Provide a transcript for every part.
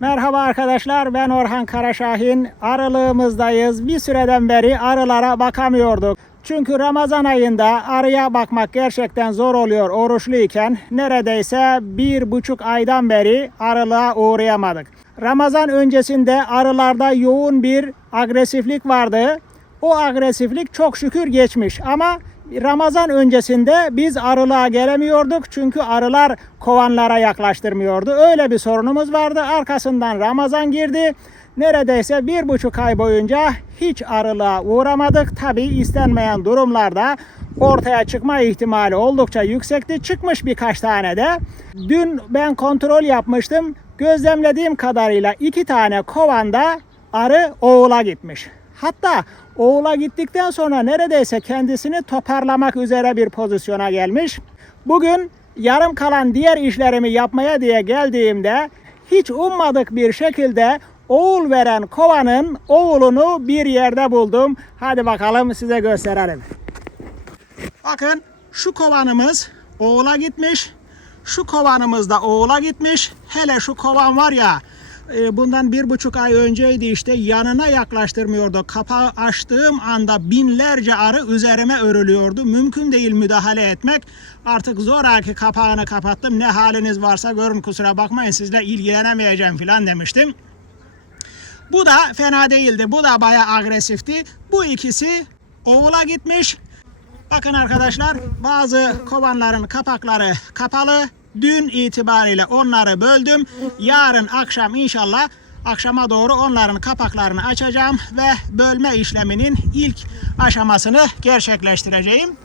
Merhaba arkadaşlar ben Orhan Karaşahin. Arılığımızdayız. Bir süreden beri arılara bakamıyorduk. Çünkü Ramazan ayında arıya bakmak gerçekten zor oluyor oruçluyken. Neredeyse bir buçuk aydan beri arılığa uğrayamadık. Ramazan öncesinde arılarda yoğun bir agresiflik vardı. O agresiflik çok şükür geçmiş ama Ramazan öncesinde biz arılığa gelemiyorduk çünkü arılar kovanlara yaklaştırmıyordu. Öyle bir sorunumuz vardı. Arkasından Ramazan girdi. Neredeyse bir buçuk ay boyunca hiç arılığa uğramadık. Tabi istenmeyen durumlarda ortaya çıkma ihtimali oldukça yüksekti. Çıkmış birkaç tane de. Dün ben kontrol yapmıştım. Gözlemlediğim kadarıyla iki tane kovanda arı oğula gitmiş. Hatta oğula gittikten sonra neredeyse kendisini toparlamak üzere bir pozisyona gelmiş. Bugün yarım kalan diğer işlerimi yapmaya diye geldiğimde hiç ummadık bir şekilde oğul veren kovanın oğlunu bir yerde buldum. Hadi bakalım size gösterelim. Bakın şu kovanımız oğula gitmiş. Şu kovanımız da oğula gitmiş. Hele şu kovan var ya bundan bir buçuk ay önceydi işte yanına yaklaştırmıyordu. Kapağı açtığım anda binlerce arı üzerime örülüyordu. Mümkün değil müdahale etmek. Artık zoraki kapağını kapattım. Ne haliniz varsa görün kusura bakmayın sizle ilgilenemeyeceğim filan demiştim. Bu da fena değildi. Bu da bayağı agresifti. Bu ikisi oğula gitmiş. Bakın arkadaşlar bazı kovanların kapakları kapalı. Dün itibariyle onları böldüm. Yarın akşam inşallah akşama doğru onların kapaklarını açacağım ve bölme işleminin ilk aşamasını gerçekleştireceğim.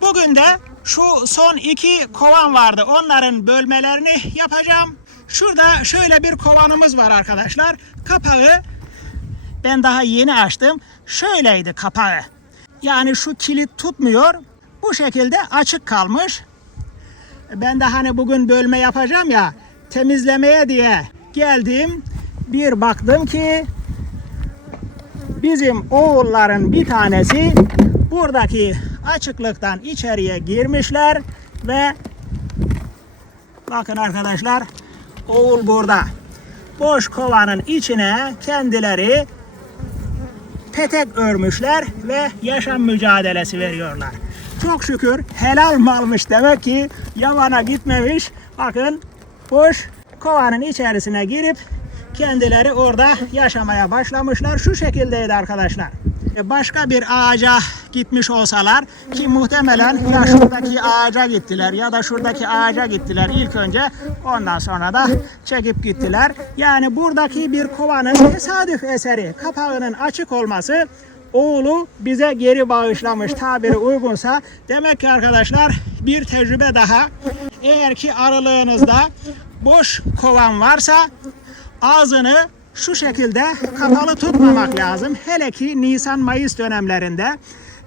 Bugün de şu son iki kovan vardı. Onların bölmelerini yapacağım. Şurada şöyle bir kovanımız var arkadaşlar. Kapağı ben daha yeni açtım. Şöyleydi kapağı. Yani şu kilit tutmuyor. Bu şekilde açık kalmış. Ben de hani bugün bölme yapacağım ya temizlemeye diye geldim. Bir baktım ki bizim oğulların bir tanesi buradaki açıklıktan içeriye girmişler ve bakın arkadaşlar oğul burada. Boş kovanın içine kendileri petek örmüşler ve yaşam mücadelesi veriyorlar. Çok şükür helal malmış demek ki yabana gitmemiş. Bakın boş kovanın içerisine girip kendileri orada yaşamaya başlamışlar. Şu şekildeydi arkadaşlar. Başka bir ağaca gitmiş olsalar ki muhtemelen ya şuradaki ağaca gittiler ya da şuradaki ağaca gittiler ilk önce ondan sonra da çekip gittiler. Yani buradaki bir kovanın tesadüf eseri kapağının açık olması oğlu bize geri bağışlamış tabiri uygunsa demek ki arkadaşlar bir tecrübe daha eğer ki aralığınızda boş kovan varsa ağzını şu şekilde kapalı tutmamak lazım. Hele ki Nisan-Mayıs dönemlerinde.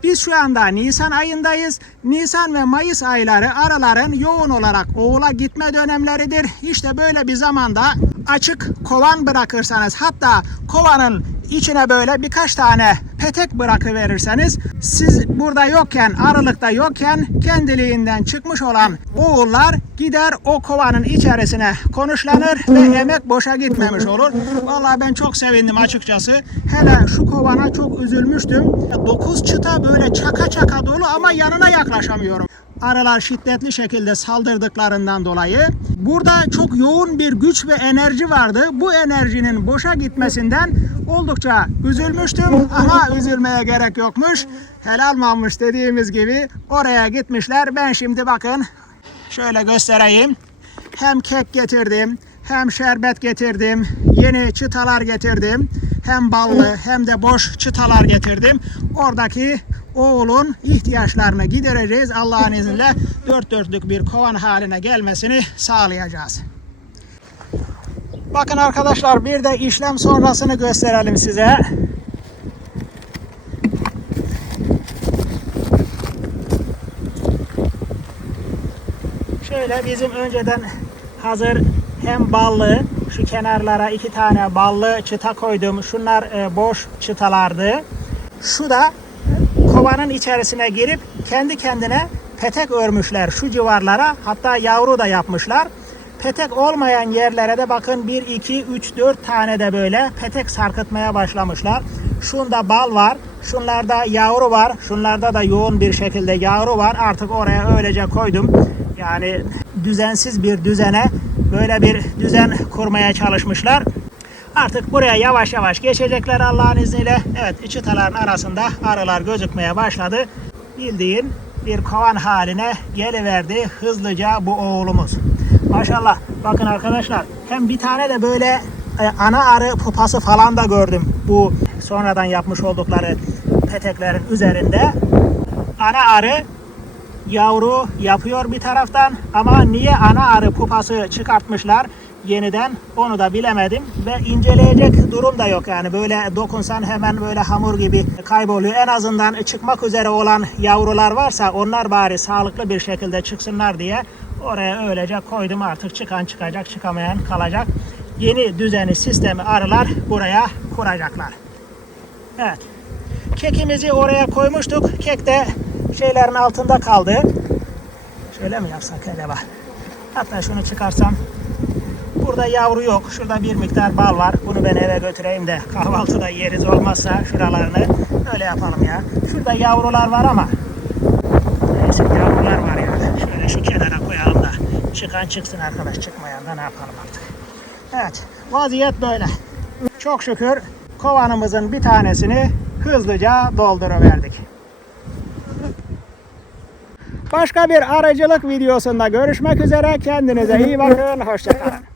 Biz şu anda Nisan ayındayız. Nisan ve Mayıs ayları araların yoğun olarak oğula gitme dönemleridir. İşte böyle bir zamanda açık kovan bırakırsanız hatta kovanın içine böyle birkaç tane petek bırakıverirseniz siz burada yokken aralıkta yokken kendiliğinden çıkmış olan oğullar gider o kovanın içerisine konuşlanır ve emek boşa gitmemiş olur. Vallahi ben çok sevindim açıkçası. Hele şu kovana çok üzülmüştüm. 9 çıta böyle çaka çaka dolu ama yanına yaklaşamıyorum arılar şiddetli şekilde saldırdıklarından dolayı burada çok yoğun bir güç ve enerji vardı. Bu enerjinin boşa gitmesinden oldukça üzülmüştüm ama üzülmeye gerek yokmuş. Helal malmış dediğimiz gibi oraya gitmişler. Ben şimdi bakın şöyle göstereyim. Hem kek getirdim, hem şerbet getirdim, yeni çıtalar getirdim. Hem ballı hem de boş çıtalar getirdim. Oradaki oğulun ihtiyaçlarını gidereceğiz. Allah'ın izniyle dört dörtlük bir kovan haline gelmesini sağlayacağız. Bakın arkadaşlar bir de işlem sonrasını gösterelim size. Şöyle bizim önceden hazır hem ballı şu kenarlara iki tane ballı çıta koydum. Şunlar e, boş çıtalardı. Şu da kovanın içerisine girip kendi kendine petek örmüşler şu civarlara. Hatta yavru da yapmışlar. Petek olmayan yerlere de bakın 1, 2, 3, 4 tane de böyle petek sarkıtmaya başlamışlar. Şunda bal var, şunlarda yavru var, şunlarda da yoğun bir şekilde yavru var. Artık oraya öylece koydum. Yani düzensiz bir düzene böyle bir düzen kurmaya çalışmışlar. Artık buraya yavaş yavaş geçecekler Allah'ın izniyle. Evet çıtaların arasında arılar gözükmeye başladı. Bildiğin bir kovan haline geliverdi hızlıca bu oğlumuz. Maşallah bakın arkadaşlar hem bir tane de böyle e, ana arı pupası falan da gördüm. Bu sonradan yapmış oldukları peteklerin üzerinde. Ana arı yavru yapıyor bir taraftan ama niye ana arı pupası çıkartmışlar yeniden. Onu da bilemedim ve inceleyecek durum da yok yani. Böyle dokunsan hemen böyle hamur gibi kayboluyor. En azından çıkmak üzere olan yavrular varsa onlar bari sağlıklı bir şekilde çıksınlar diye oraya öylece koydum. Artık çıkan çıkacak çıkamayan kalacak. Yeni düzeni sistemi arılar buraya kuracaklar. Evet. Kekimizi oraya koymuştuk. Kek de şeylerin altında kaldı. Şöyle mi yapsak acaba? Hatta şunu çıkarsam Burada yavru yok. Şurada bir miktar bal var. Bunu ben eve götüreyim de kahvaltıda yeriz olmazsa şuralarını öyle yapalım ya. Şurada yavrular var ama neyse yavrular var ya. Şöyle şu kenara koyalım da çıkan çıksın arkadaş çıkmayan da ne yapalım artık. Evet vaziyet böyle. Çok şükür kovanımızın bir tanesini hızlıca dolduruverdik. Başka bir aracılık videosunda görüşmek üzere. Kendinize iyi bakın. Hoşçakalın.